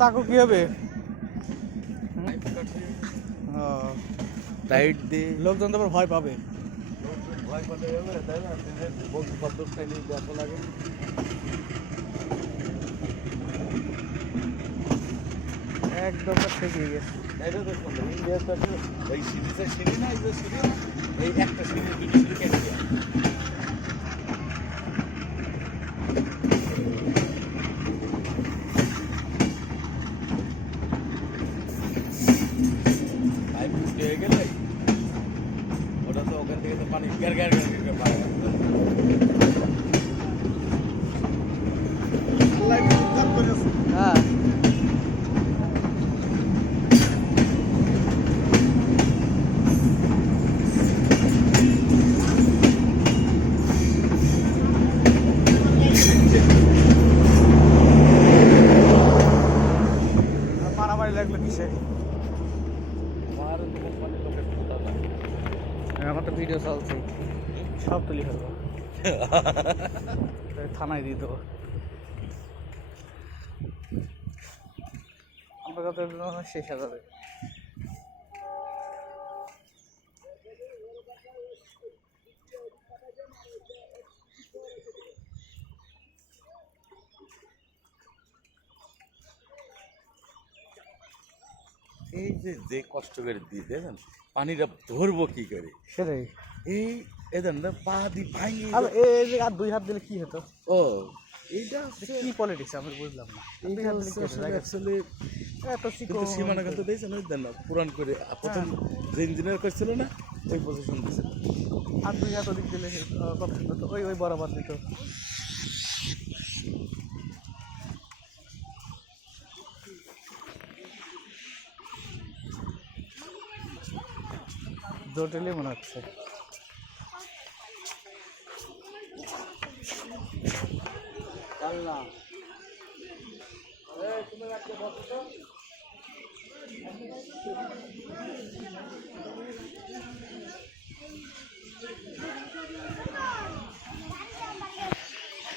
চাকু কি হবে? টাইট দিয়ে লোকজন তো ভয় পাবে। ভয় পাবে তাই না? বন্ধু বান্ধব খাইলে দেখো লাগে। একদম ঠিক হয়ে গেছে। এটা তো সুন্দর। ইন্ডিয়াতে এই সিরিজের সিঁড়ি না, এই যে সিঁড়ি, এই একটা সিঁড়ি দুটো সিঁড়ি কেটে দেওয়া। হয়ে গেলে ওটা তো ওখান থেকে তো পানি গ্যার গ্যার গ্যার পানি হ্যাঁ মারামারি লাগলো কিসে? আমার তো ভিডিও চলছে, সব তুলি ফেলবো, থানায় দিয়ে দেবো। আমার কথা শেষ হয়ে যাবে। এই যে কষ্ট করে দিয়ে দেখেন পানিটা ধরবো কি করে, সেটাই। এই এদের না পা দিয়ে ভাঙি আর দুই হাত দিলে কি হতো? ও এইটা কি পলিটিক্স আমি বুঝলাম না। সীমানা কিন্তু দিয়েছে না পুরান করে প্রথম যে ইঞ্জিনিয়ার করছিল না ওই পজিশন দিয়েছিল। আর দুই হাত ওদিক দিলে কত সুন্দর, ওই ওই বরাবর দিত। জটিলই মনে হচ্ছে। তুমি